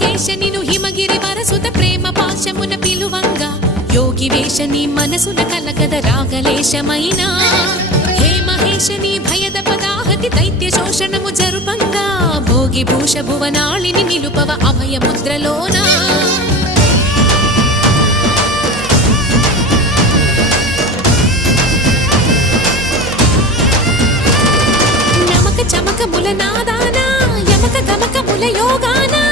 పులికేశ నిను హిమగిరి వరసుత ప్రేమ పాశమున పిలువంగా యోగి వేష నీ మనసున కలగద రాగలేశమైనా హే మహేశ నీ భయద పదాహతి దైత్య శోషణము జరుపంగా భోగి భూష భువనాళిని నిలుపవ అభయ ముద్రలోనా నమక చమక ముల నాదానా యమక గమక ముల యోగానా